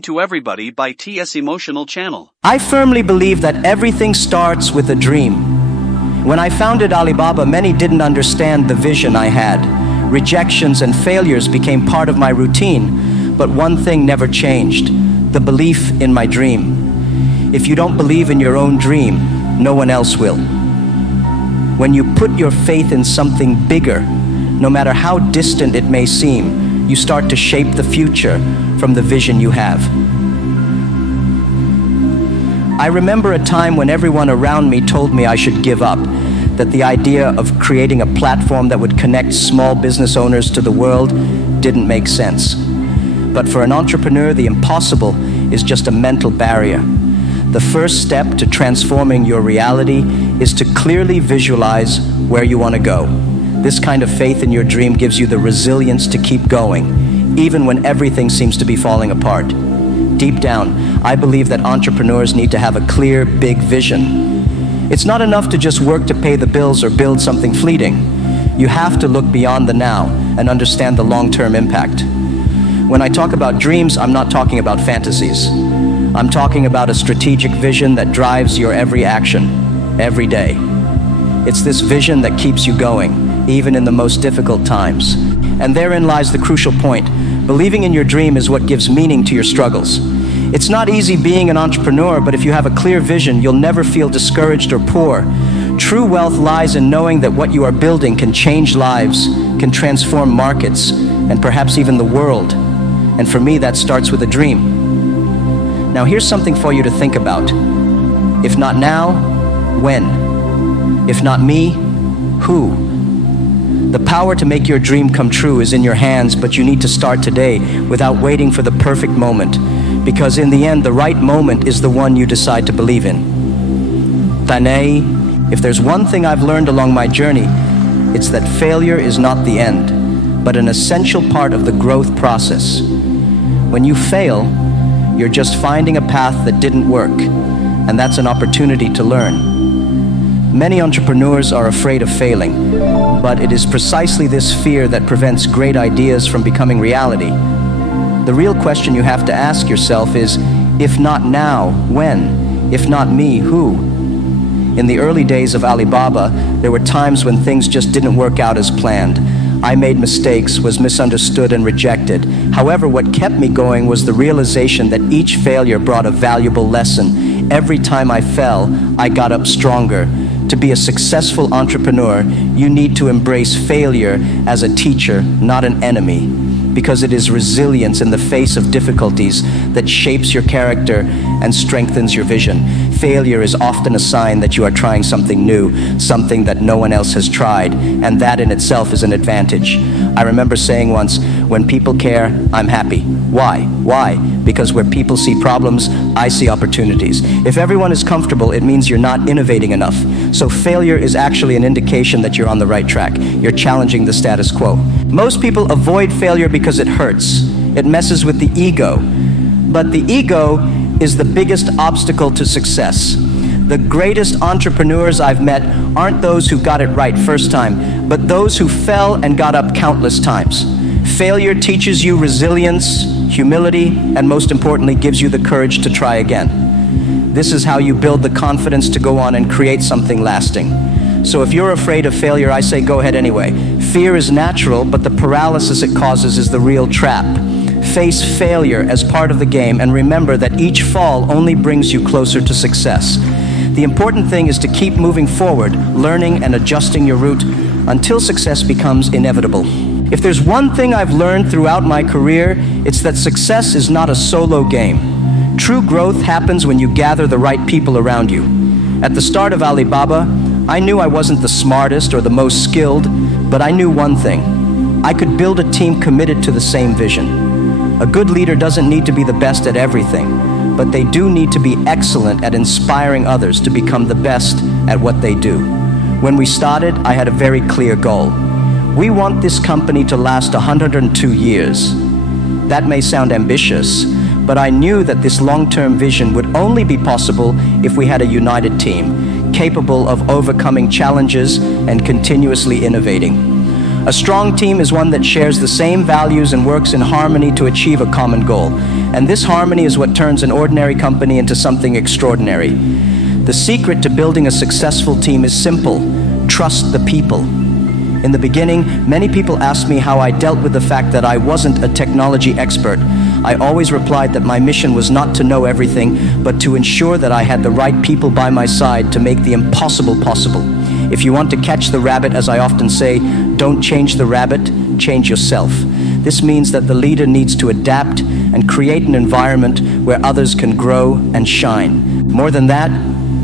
Explained to Everybody by T.S. Emotional Channel. I firmly believe that everything starts with a dream. When I founded Alibaba, many didn't understand the vision I had. Rejections and failures became part of my routine, but one thing never changed: the belief in my dream. If you don't believe in your own dream, no one else will. When you put your faith in something bigger, no matter how distant it may seem, you start to shape the future from the vision you have. I remember a time when everyone around me told me I should give up, that the idea of creating a platform that would connect small business owners to the world didn't make sense. But for an entrepreneur, the impossible is just a mental barrier. The first step to transforming your reality is to clearly visualize where you want to go. This kind of faith in your dream gives you the resilience to keep going, even when everything seems to be falling apart. Deep down, I believe that entrepreneurs need to have a clear, big vision. It's not enough to just work to pay the bills or build something fleeting. You have to look beyond the now and understand the long-term impact. When I talk about dreams, I'm not talking about fantasies. I'm talking about a strategic vision that drives your every action, every day. It's this vision that keeps you going, even in the most difficult times. And therein lies the crucial point. Believing in your dream is what gives meaning to your struggles. It's not easy being an entrepreneur, but if you have a clear vision, you'll never feel discouraged or poor. True wealth lies in knowing that what you are building can change lives, can transform markets, and perhaps even the world. And for me, that starts with a dream. Now, here's something for you to think about. If not now, when? If not me, who? The power to make your dream come true is in your hands, but you need to start today without waiting for the perfect moment, because in the end, the right moment is the one you decide to believe in. Tane, if there's one thing I've learned along my journey, it's that failure is not the end, but an essential part of the growth process. When you fail, you're just finding a path that didn't work, and that's an opportunity to learn. Many entrepreneurs are afraid of failing, but it is precisely this fear that prevents great ideas from becoming reality. The real question you have to ask yourself is, if not now, when? If not me, who? In the early days of Alibaba, there were times when things just didn't work out as planned. I made mistakes, was misunderstood and rejected. However, what kept me going was the realization that each failure brought a valuable lesson. Every time I fell, I got up stronger. To be a successful entrepreneur, you need to embrace failure as a teacher, not an enemy, because it is resilience in the face of difficulties that shapes your character and strengthens your vision. Failure is often a sign that you are trying something new, something that no one else has tried, and that in itself is an advantage. I remember saying once, when people care, I'm happy. Why? Why? Because where people see problems, I see opportunities. If everyone is comfortable, it means you're not innovating enough. So failure is actually an indication that you're on the right track. You're challenging the status quo. Most people avoid failure because it hurts. It messes with the ego. But the ego is the biggest obstacle to success. The greatest entrepreneurs I've met aren't those who got it right first time, but those who fell and got up countless times. Failure teaches you resilience, humility, and most importantly, gives you the courage to try again. This is how you build the confidence to go on and create something lasting. So if you're afraid of failure, I say go ahead anyway. Fear is natural, but the paralysis it causes is the real trap. Face failure as part of the game, and remember that each fall only brings you closer to success. The important thing is to keep moving forward, learning and adjusting your route until success becomes inevitable. If there's one thing I've learned throughout my career, it's that success is not a solo game. True growth happens when you gather the right people around you. At the start of Alibaba, I knew I wasn't the smartest or the most skilled, but I knew one thing. I could build a team committed to the same vision. A good leader doesn't need to be the best at everything, but they do need to be excellent at inspiring others to become the best at what they do. When we started, I had a very clear goal. We want this company to last 102 years. That may sound ambitious, but I knew that this long-term vision would only be possible if we had a united team, capable of overcoming challenges and continuously innovating. A strong team is one that shares the same values and works in harmony to achieve a common goal. And this harmony is what turns an ordinary company into something extraordinary. The secret to building a successful team is simple: trust the people. In the beginning, many people asked me how I dealt with the fact that I wasn't a technology expert. I always replied that my mission was not to know everything, but to ensure that I had the right people by my side to make the impossible possible. If you want to catch the rabbit, as I often say, don't change the rabbit, change yourself. This means that the leader needs to adapt and create an environment where others can grow and shine. More than that,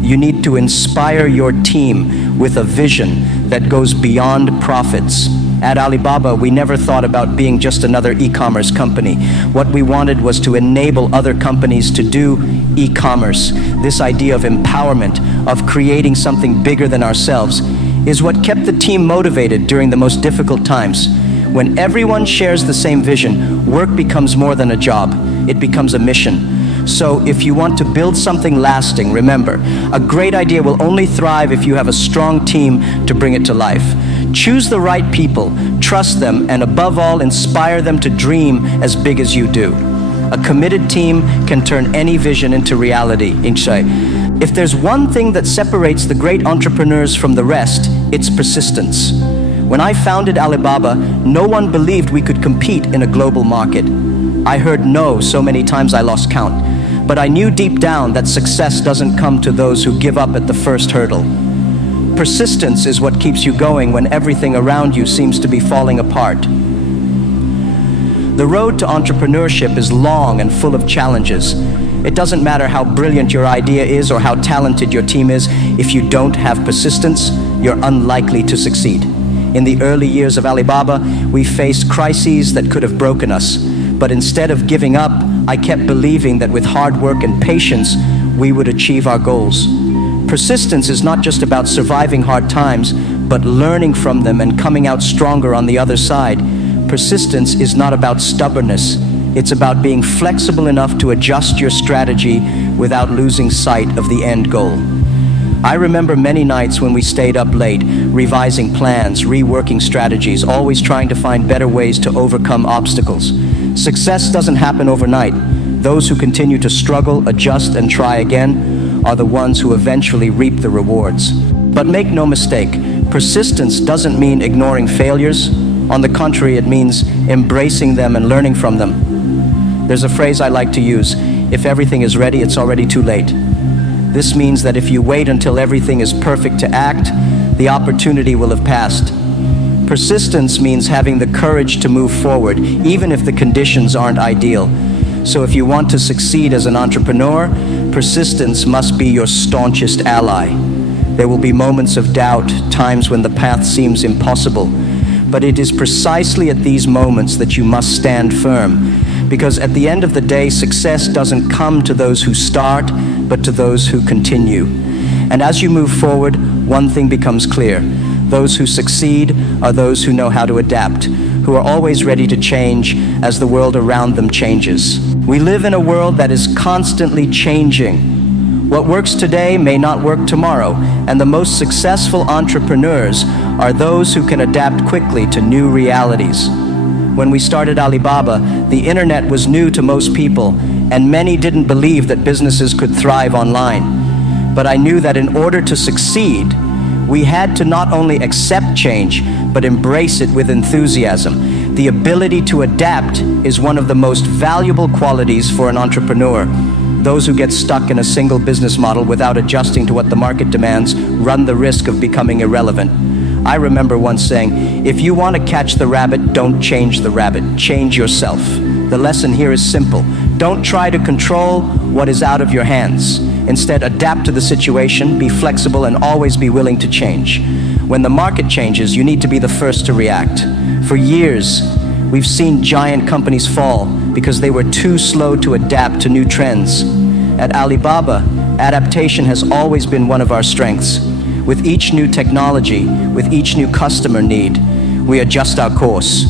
you need to inspire your team with a vision that goes beyond profits. At Alibaba, we never thought about being just another e-commerce company. What we wanted was to enable other companies to do e-commerce. This idea of empowerment, of creating something bigger than ourselves, is what kept the team motivated during the most difficult times. When everyone shares the same vision, work becomes more than a job. It becomes a mission. So if you want to build something lasting, remember, a great idea will only thrive if you have a strong team to bring it to life. Choose the right people, trust them, and above all, inspire them to dream as big as you do. A committed team can turn any vision into reality. If there's one thing that separates the great entrepreneurs from the rest, it's persistence. When I founded Alibaba, no one believed we could compete in a global market. I heard no so many times I lost count. But I knew deep down that success doesn't come to those who give up at the first hurdle. Persistence is what keeps you going when everything around you seems to be falling apart. The road to entrepreneurship is long and full of challenges. It doesn't matter how brilliant your idea is or how talented your team is. If you don't have persistence, you're unlikely to succeed. In the early years of Alibaba, we faced crises that could have broken us. But instead of giving up, I kept believing that with hard work and patience, we would achieve our goals. Persistence is not just about surviving hard times, but learning from them and coming out stronger on the other side. Persistence is not about stubbornness. It's about being flexible enough to adjust your strategy without losing sight of the end goal. I remember many nights when we stayed up late, revising plans, reworking strategies, always trying to find better ways to overcome obstacles. Success doesn't happen overnight. Those who continue to struggle, adjust, and try again are the ones who eventually reap the rewards. But make no mistake, persistence doesn't mean ignoring failures. On the contrary, it means embracing them and learning from them. There's a phrase I like to use: if everything is ready, it's already too late. This means that if you wait until everything is perfect to act, the opportunity will have passed. Persistence means having the courage to move forward, even if the conditions aren't ideal. So if you want to succeed as an entrepreneur, persistence must be your staunchest ally. There will be moments of doubt, times when the path seems impossible. But it is precisely at these moments that you must stand firm. Because at the end of the day, success doesn't come to those who start, but to those who continue. And as you move forward, one thing becomes clear. Those who succeed are those who know how to adapt, who are always ready to change as the world around them changes. We live in a world that is constantly changing. What works today may not work tomorrow, and the most successful entrepreneurs are those who can adapt quickly to new realities. When we started Alibaba, the internet was new to most people, and many didn't believe that businesses could thrive online. But I knew that in order to succeed, we had to not only accept change, but embrace it with enthusiasm. The ability to adapt is one of the most valuable qualities for an entrepreneur. Those who get stuck in a single business model without adjusting to what the market demands run the risk of becoming irrelevant. I remember once saying, if you want to catch the rabbit, don't change the rabbit, change yourself. The lesson here is simple. Don't try to control what is out of your hands. Instead, adapt to the situation, be flexible, and always be willing to change. When the market changes, you need to be the first to react. For years, we've seen giant companies fall because they were too slow to adapt to new trends. At Alibaba, adaptation has always been one of our strengths. With each new technology, with each new customer need, we adjust our course.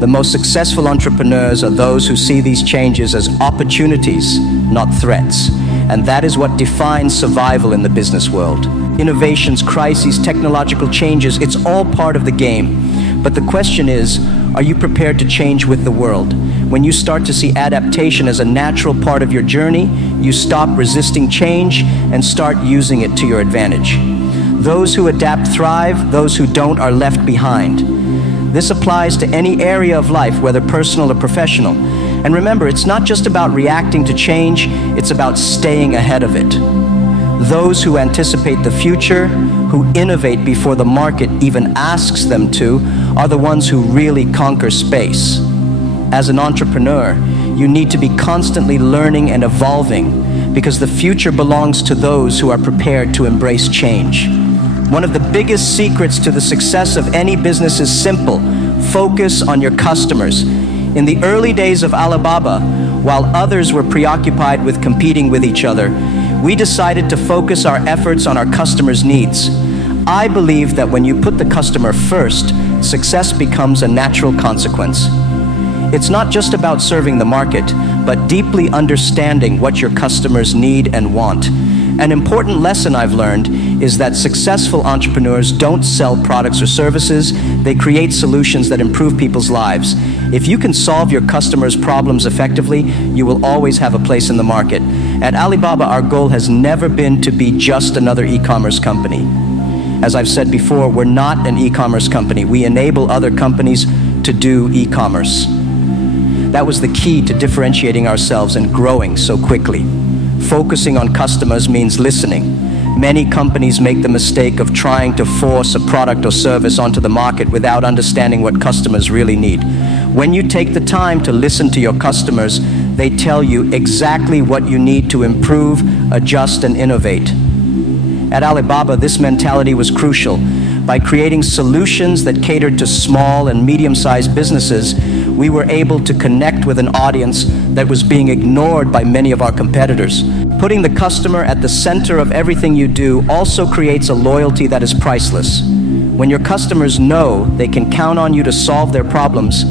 The most successful entrepreneurs are those who see these changes as opportunities, not threats. And that is what defines survival in the business world. Innovations, crises, technological changes, it's all part of the game. But the question is, are you prepared to change with the world? When you start to see adaptation as a natural part of your journey, you stop resisting change and start using it to your advantage. Those who adapt thrive, those who don't are left behind. This applies to any area of life, whether personal or professional. And remember, it's not just about reacting to change, it's about staying ahead of it. Those who anticipate the future, who innovate before the market even asks them to, are the ones who really conquer space. As an entrepreneur, you need to be constantly learning and evolving because the future belongs to those who are prepared to embrace change. One of the biggest secrets to the success of any business is simple: focus on your customers. In the early days of Alibaba, while others were preoccupied with competing with each other, we decided to focus our efforts on our customers' needs. I believe that when you put the customer first, success becomes a natural consequence. It's not just about serving the market, but deeply understanding what your customers need and want. An important lesson I've learned is that successful entrepreneurs don't sell products or services, they create solutions that improve people's lives. If you can solve your customers' problems effectively, you will always have a place in the market. At Alibaba, our goal has never been to be just another e-commerce company. As I've said before, we're not an e-commerce company. We enable other companies to do e-commerce. That was the key to differentiating ourselves and growing so quickly. Focusing on customers means listening. Many companies make the mistake of trying to force a product or service onto the market without understanding what customers really need. When you take the time to listen to your customers, they tell you exactly what you need to improve, adjust, and innovate. At Alibaba, this mentality was crucial. By creating solutions that catered to small and medium-sized businesses, we were able to connect with an audience that was being ignored by many of our competitors. Putting the customer at the center of everything you do also creates a loyalty that is priceless. When your customers know they can count on you to solve their problems,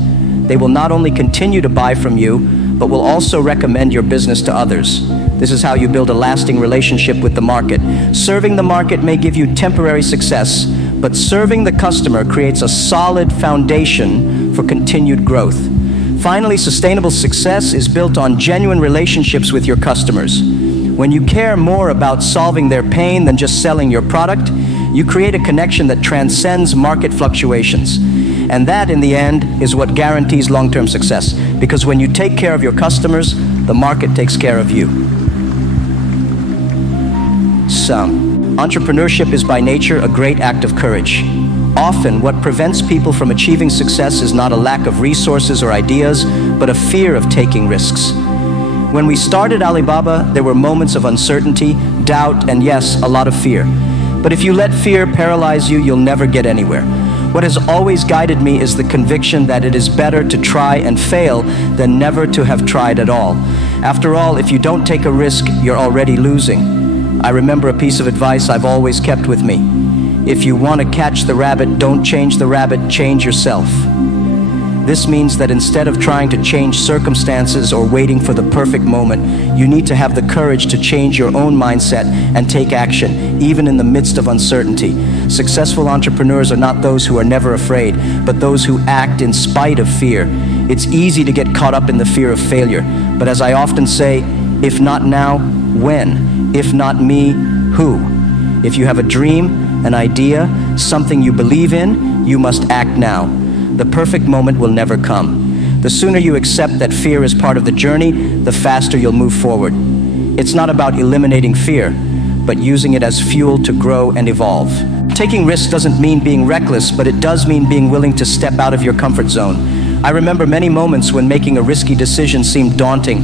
they will not only continue to buy from you, but will also recommend your business to others. This is how you build a lasting relationship with the market. Serving the market may give you temporary success, but serving the customer creates a solid foundation for continued growth. Finally, sustainable success is built on genuine relationships with your customers. When you care more about solving their pain than just selling your product, you create a connection that transcends market fluctuations. And that, in the end, is what guarantees long-term success. Because when you take care of your customers, the market takes care of you. Entrepreneurship is by nature a great act of courage. Often, what prevents people from achieving success is not a lack of resources or ideas, but a fear of taking risks. When we started Alibaba, there were moments of uncertainty, doubt, and yes, a lot of fear. But if you let fear paralyze you, you'll never get anywhere. What has always guided me is the conviction that it is better to try and fail than never to have tried at all. After all, if you don't take a risk, you're already losing. I remember a piece of advice I've always kept with me. If you want to catch the rabbit, don't change the rabbit, change yourself. This means that instead of trying to change circumstances or waiting for the perfect moment, you need to have the courage to change your own mindset and take action, even in the midst of uncertainty. Successful entrepreneurs are not those who are never afraid, but those who act in spite of fear. It's easy to get caught up in the fear of failure, but as I often say, if not now, when? If not me, who? If you have a dream, an idea, something you believe in, you must act now. The perfect moment will never come. The sooner you accept that fear is part of the journey, the faster you'll move forward. It's not about eliminating fear, but using it as fuel to grow and evolve. Taking risks doesn't mean being reckless, but it does mean being willing to step out of your comfort zone. I remember many moments when making a risky decision seemed daunting,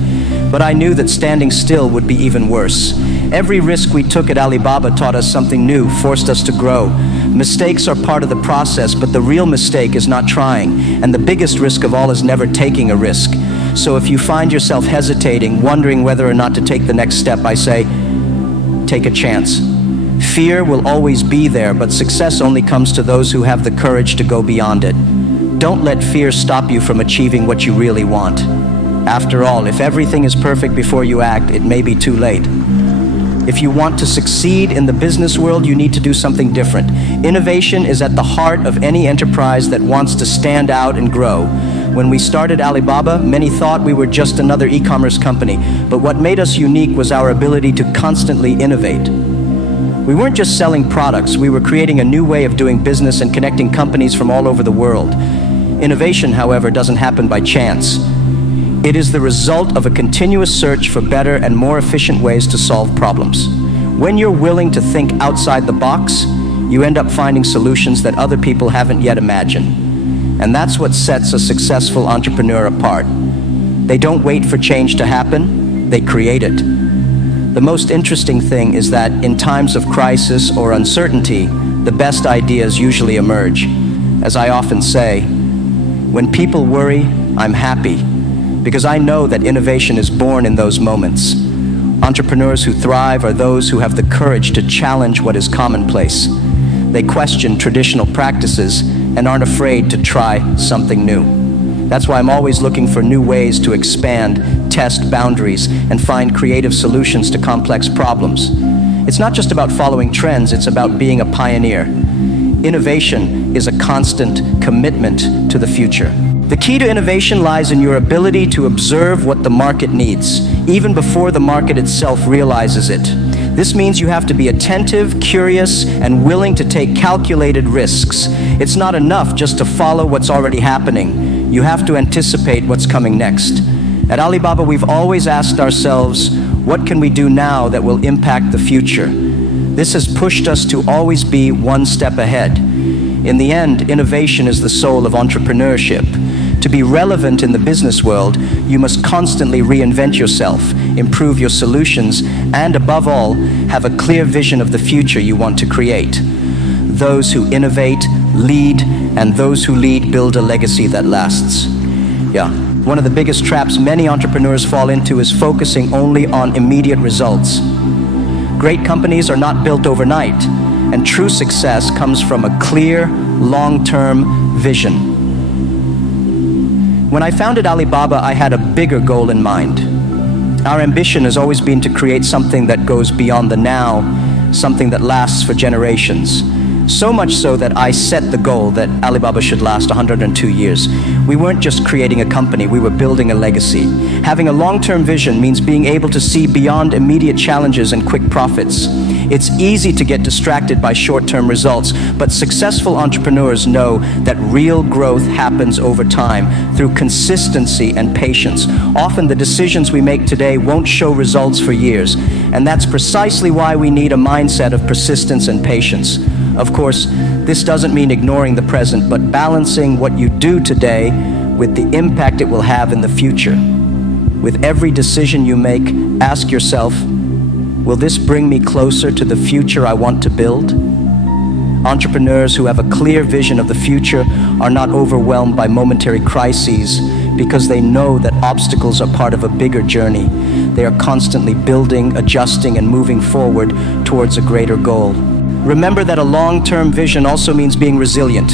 but I knew that standing still would be even worse. Every risk we took at Alibaba taught us something new, forced us to grow. Mistakes are part of the process, but the real mistake is not trying, and the biggest risk of all is never taking a risk. So if you find yourself hesitating, wondering whether or not to take the next step, I say, take a chance. Fear will always be there, but success only comes to those who have the courage to go beyond it. Don't let fear stop you from achieving what you really want. After all, if everything is perfect before you act, it may be too late. If you want to succeed in the business world, you need to do something different. Innovation is at the heart of any enterprise that wants to stand out and grow. When we started Alibaba, many thought we were just another e-commerce company, but what made us unique was our ability to constantly innovate. We weren't just selling products, we were creating a new way of doing business and connecting companies from all over the world. Innovation, however, doesn't happen by chance. It is the result of a continuous search for better and more efficient ways to solve problems. When you're willing to think outside the box, you end up finding solutions that other people haven't yet imagined. And that's what sets a successful entrepreneur apart. They don't wait for change to happen, they create it. The most interesting thing is that in times of crisis or uncertainty, the best ideas usually emerge. As I often say, when people worry, I'm happy, because I know that innovation is born in those moments. Entrepreneurs who thrive are those who have the courage to challenge what is commonplace. They question traditional practices and aren't afraid to try something new. That's why I'm always looking for new ways to expand, test boundaries, and find creative solutions to complex problems. It's not just about following trends, it's about being a pioneer. Innovation is a constant commitment to the future. The key to innovation lies in your ability to observe what the market needs, even before the market itself realizes it. This means you have to be attentive, curious, and willing to take calculated risks. It's not enough just to follow what's already happening. You have to anticipate what's coming next. At Alibaba, we've always asked ourselves, what can we do now that will impact the future? This has pushed us to always be one step ahead. In the end, innovation is the soul of entrepreneurship. To be relevant in the business world, you must constantly reinvent yourself, improve your solutions, and above all, have a clear vision of the future you want to create. Those who innovate, lead, and those who lead build a legacy that lasts. One of the biggest traps many entrepreneurs fall into is focusing only on immediate results. Great companies are not built overnight, and true success comes from a clear, long-term vision. When I founded Alibaba, I had a bigger goal in mind. Our ambition has always been to create something that goes beyond the now, something that lasts for generations. So much so that I set the goal that Alibaba should last 102 years. We weren't just creating a company, we were building a legacy. Having a long-term vision means being able to see beyond immediate challenges and quick profits. It's easy to get distracted by short-term results, but successful entrepreneurs know that real growth happens over time through consistency and patience. Often the decisions we make today won't show results for years, and that's precisely why we need a mindset of persistence and patience. Of course, this doesn't mean ignoring the present, but balancing what you do today with the impact it will have in the future. With every decision you make, ask yourself, will this bring me closer to the future I want to build? Entrepreneurs who have a clear vision of the future are not overwhelmed by momentary crises because they know that obstacles are part of a bigger journey. They are constantly building, adjusting, and moving forward towards a greater goal. Remember that a long-term vision also means being resilient.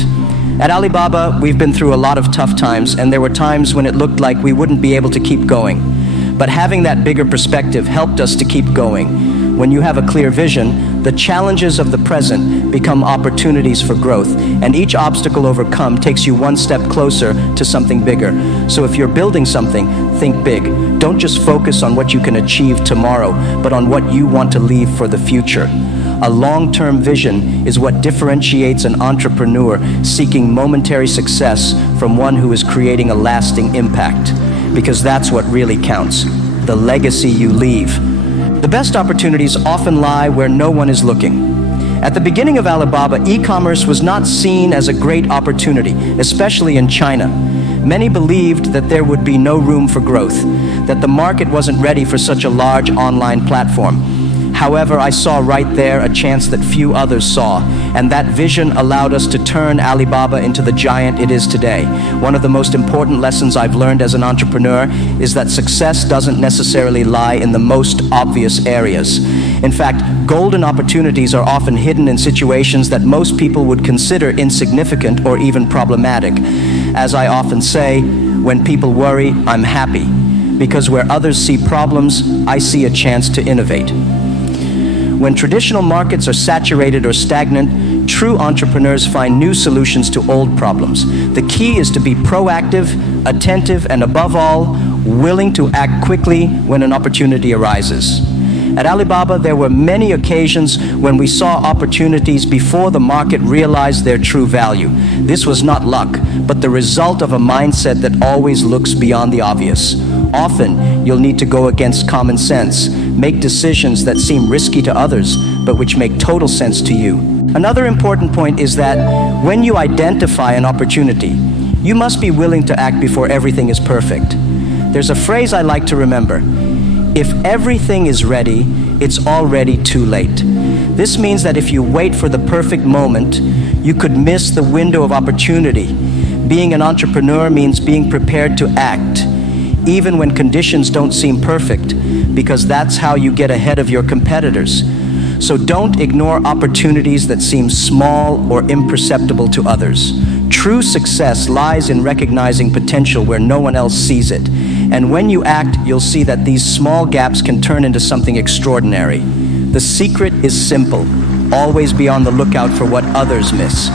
At Alibaba, we've been through a lot of tough times, and there were times when it looked like we wouldn't be able to keep going. But having that bigger perspective helped us to keep going. When you have a clear vision, the challenges of the present become opportunities for growth, and each obstacle overcome takes you one step closer to something bigger. So if you're building something, think big. Don't just focus on what you can achieve tomorrow, but on what you want to leave for the future. A long-term vision is what differentiates an entrepreneur seeking momentary success from one who is creating a lasting impact. Because that's what really counts, the legacy you leave. The best opportunities often lie where no one is looking. At the beginning of Alibaba, e-commerce was not seen as a great opportunity, especially in China. Many believed that there would be no room for growth, that the market wasn't ready for such a large online platform. However, I saw right there a chance that few others saw, and that vision allowed us to turn Alibaba into the giant it is today. One of the most important lessons I've learned as an entrepreneur is that success doesn't necessarily lie in the most obvious areas. In fact, golden opportunities are often hidden in situations that most people would consider insignificant or even problematic. As I often say, when people worry, I'm happy, because where others see problems, I see a chance to innovate. When traditional markets are saturated or stagnant, true entrepreneurs find new solutions to old problems. The key is to be proactive, attentive, and above all, willing to act quickly when an opportunity arises. At Alibaba, there were many occasions when we saw opportunities before the market realized their true value. This was not luck, but the result of a mindset that always looks beyond the obvious. Often, you'll need to go against common sense, make decisions that seem risky to others, but which make total sense to you. Another important point is that when you identify an opportunity, you must be willing to act before everything is perfect. There's a phrase I like to remember. If everything is ready, it's already too late. This means that if you wait for the perfect moment, you could miss the window of opportunity. Being an entrepreneur means being prepared to act, even when conditions don't seem perfect, because that's how you get ahead of your competitors. So don't ignore opportunities that seem small or imperceptible to others. True success lies in recognizing potential where no one else sees it. And when you act, you'll see that these small gaps can turn into something extraordinary. The secret is simple. Always be on the lookout for what others miss.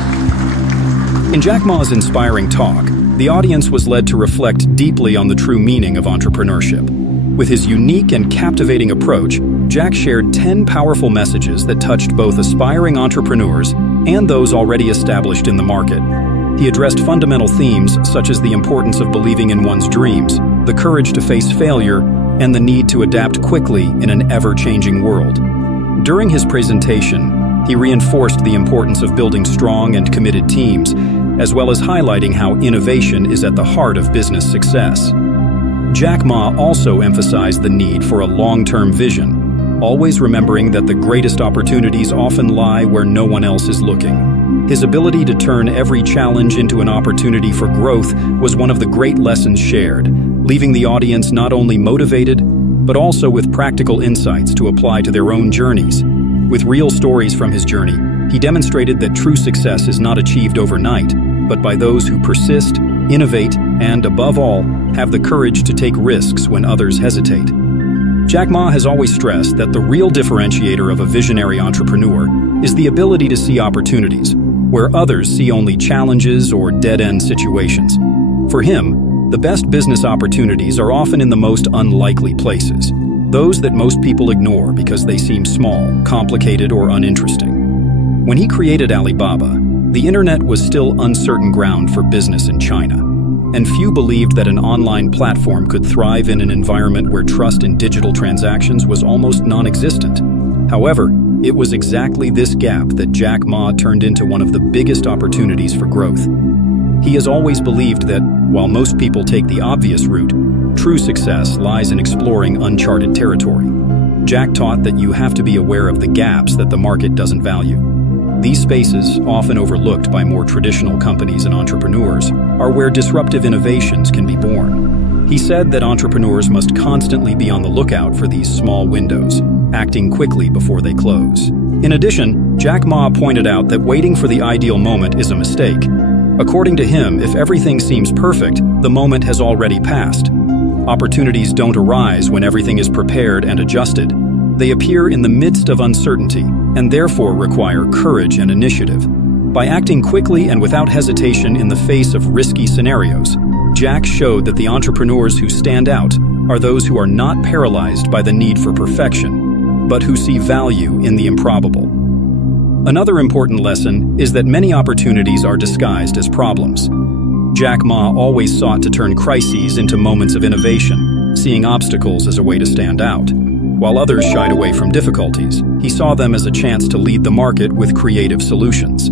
In Jack Ma's inspiring talk, the audience was led to reflect deeply on the true meaning of entrepreneurship. With his unique and captivating approach, Jack shared 10 powerful messages that touched both aspiring entrepreneurs and those already established in the market. He addressed fundamental themes such as the importance of believing in one's dreams, the courage to face failure, and the need to adapt quickly in an ever-changing world. During his presentation, he reinforced the importance of building strong and committed teams, as well as highlighting how innovation is at the heart of business success. Jack Ma also emphasized the need for a long-term vision, always remembering that the greatest opportunities often lie where no one else is looking. His ability to turn every challenge into an opportunity for growth was one of the great lessons shared, leaving the audience not only motivated, but also with practical insights to apply to their own journeys. With real stories from his journey, he demonstrated that true success is not achieved overnight, but by those who persist, innovate, and, above all, have the courage to take risks when others hesitate. Jack Ma has always stressed that the real differentiator of a visionary entrepreneur is the ability to see opportunities, where others see only challenges or dead-end situations. For him, the best business opportunities are often in the most unlikely places, those that most people ignore because they seem small, complicated, or uninteresting. When he created Alibaba, the internet was still uncertain ground for business in China, and few believed that an online platform could thrive in an environment where trust in digital transactions was almost non-existent. However, it was exactly this gap that Jack Ma turned into one of the biggest opportunities for growth. He has always believed that, while most people take the obvious route, true success lies in exploring uncharted territory. Jack taught that you have to be aware of the gaps that the market doesn't value. These spaces, often overlooked by more traditional companies and entrepreneurs, are where disruptive innovations can be born. He said that entrepreneurs must constantly be on the lookout for these small windows, acting quickly before they close. In addition, Jack Ma pointed out that waiting for the ideal moment is a mistake. According to him, if everything seems perfect, the moment has already passed. Opportunities don't arise when everything is prepared and adjusted. They appear in the midst of uncertainty and therefore require courage and initiative. By acting quickly and without hesitation in the face of risky scenarios, Jack showed that the entrepreneurs who stand out are those who are not paralyzed by the need for perfection, but who see value in the improbable. Another important lesson is that many opportunities are disguised as problems. Jack Ma always sought to turn crises into moments of innovation, seeing obstacles as a way to stand out. While others shied away from difficulties, he saw them as a chance to lead the market with creative solutions.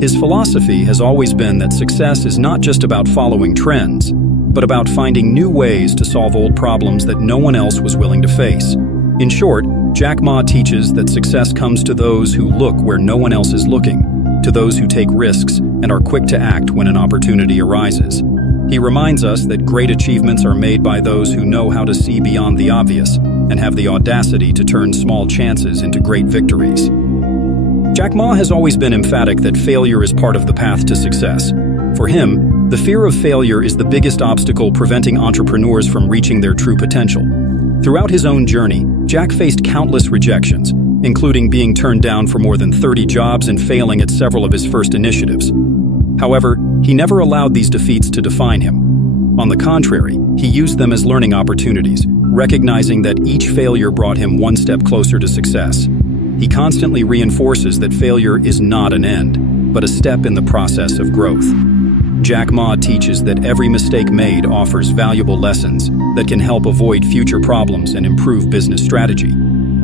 His philosophy has always been that success is not just about following trends, but about finding new ways to solve old problems that no one else was willing to face. In short, Jack Ma teaches that success comes to those who look where no one else is looking, to those who take risks and are quick to act when an opportunity arises. He reminds us that great achievements are made by those who know how to see beyond the obvious and have the audacity to turn small chances into great victories. Jack Ma has always been emphatic that failure is part of the path to success. For him, the fear of failure is the biggest obstacle preventing entrepreneurs from reaching their true potential. Throughout his own journey, Jack faced countless rejections, including being turned down for more than 30 jobs and failing at several of his first initiatives. However, he never allowed these defeats to define him. On the contrary, he used them as learning opportunities, recognizing that each failure brought him one step closer to success. He constantly reinforces that failure is not an end, but a step in the process of growth. Jack Ma teaches that every mistake made offers valuable lessons that can help avoid future problems and improve business strategy.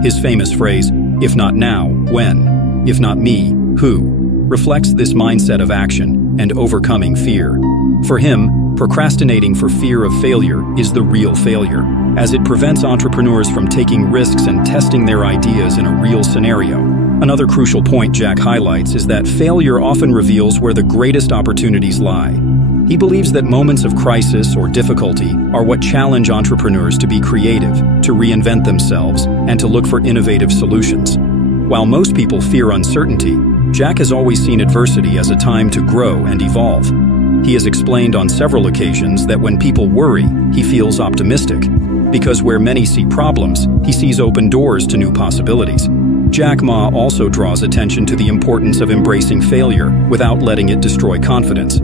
His famous phrase, "If not now, when? If not me, who?" reflects this mindset of action and overcoming fear. For him, procrastinating for fear of failure is the real failure, as it prevents entrepreneurs from taking risks and testing their ideas in a real scenario. Another crucial point Jack highlights is that failure often reveals where the greatest opportunities lie. He believes that moments of crisis or difficulty are what challenge entrepreneurs to be creative, to reinvent themselves, and to look for innovative solutions. While most people fear uncertainty, Jack has always seen adversity as a time to grow and evolve. He has explained on several occasions that when people worry, he feels optimistic, because where many see problems, he sees open doors to new possibilities. Jack Ma also draws attention to the importance of embracing failure without letting it destroy confidence.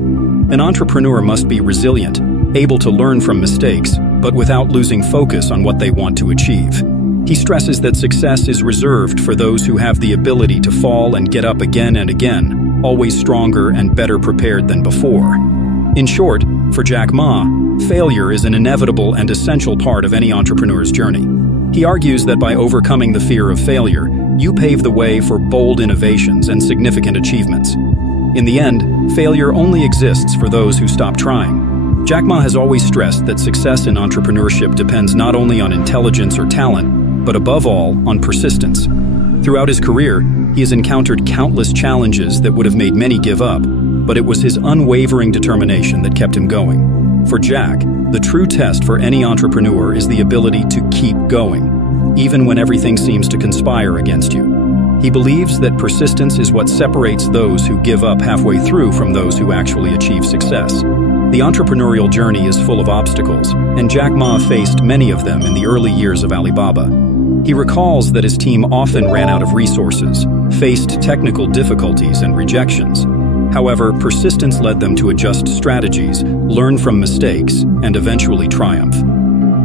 An entrepreneur must be resilient, able to learn from mistakes, but without losing focus on what they want to achieve. He stresses that success is reserved for those who have the ability to fall and get up again and again, always stronger and better prepared than before. In short, for Jack Ma, failure is an inevitable and essential part of any entrepreneur's journey. He argues that by overcoming the fear of failure, you pave the way for bold innovations and significant achievements. In the end, failure only exists for those who stop trying. Jack Ma has always stressed that success in entrepreneurship depends not only on intelligence or talent, but above all, on persistence. Throughout his career, he has encountered countless challenges that would have made many give up, but it was his unwavering determination that kept him going. For Jack, the true test for any entrepreneur is the ability to keep going, even when everything seems to conspire against you. He believes that persistence is what separates those who give up halfway through from those who actually achieve success. The entrepreneurial journey is full of obstacles, and Jack Ma faced many of them in the early years of Alibaba. He recalls that his team often ran out of resources, faced technical difficulties and rejections. However, persistence led them to adjust strategies, learn from mistakes, and eventually triumph.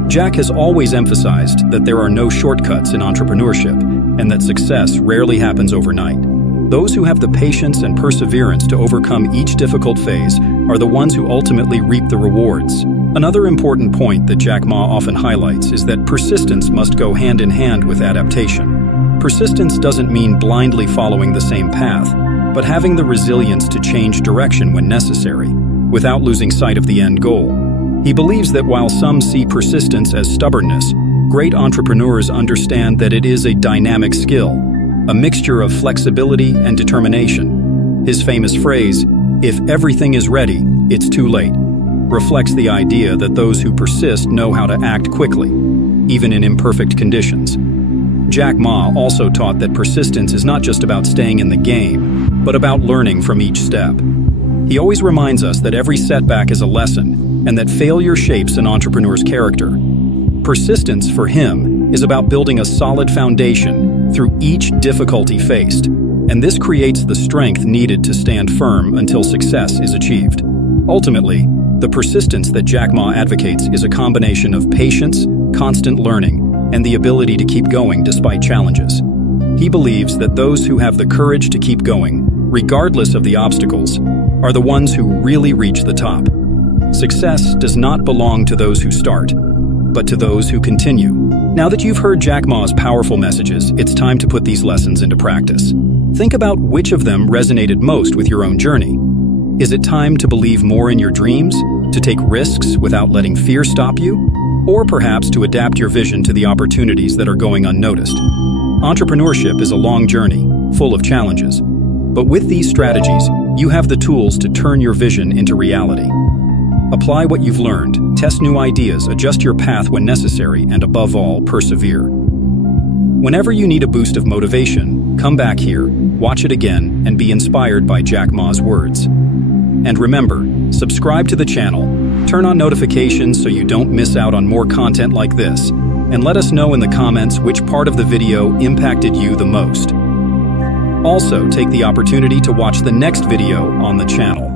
Jack has always emphasized that there are no shortcuts in entrepreneurship, and that success rarely happens overnight. Those who have the patience and perseverance to overcome each difficult phase are the ones who ultimately reap the rewards. Another important point that Jack Ma often highlights is that persistence must go hand in hand with adaptation. Persistence doesn't mean blindly following the same path, but having the resilience to change direction when necessary, without losing sight of the end goal. He believes that while some see persistence as stubbornness, great entrepreneurs understand that it is a dynamic skill, a mixture of flexibility and determination. His famous phrase, "If everything is ready, it's too late," reflects the idea that those who persist know how to act quickly, even in imperfect conditions. Jack Ma also taught that persistence is not just about staying in the game, but about learning from each step. He always reminds us that every setback is a lesson, and that failure shapes an entrepreneur's character. Persistence, for him, is about building a solid foundation through each difficulty faced, and this creates the strength needed to stand firm until success is achieved. Ultimately, the persistence that Jack Ma advocates is a combination of patience, constant learning, and the ability to keep going despite challenges. He believes that those who have the courage to keep going, regardless of the obstacles, are the ones who really reach the top. Success does not belong to those who start, but to those who continue. Now that you've heard Jack Ma's powerful messages, it's time to put these lessons into practice. Think about which of them resonated most with your own journey. Is it time to believe more in your dreams, to take risks without letting fear stop you, or perhaps to adapt your vision to the opportunities that are going unnoticed? Entrepreneurship is a long journey, full of challenges. But with these strategies, you have the tools to turn your vision into reality. Apply what you've learned, test new ideas, adjust your path when necessary, and above all, persevere. Whenever you need a boost of motivation, come back here, watch it again, and be inspired by Jack Ma's words. And remember, subscribe to the channel, turn on notifications so you don't miss out on more content like this, and let us know in the comments which part of the video impacted you the most. Also, take the opportunity to watch the next video on the channel.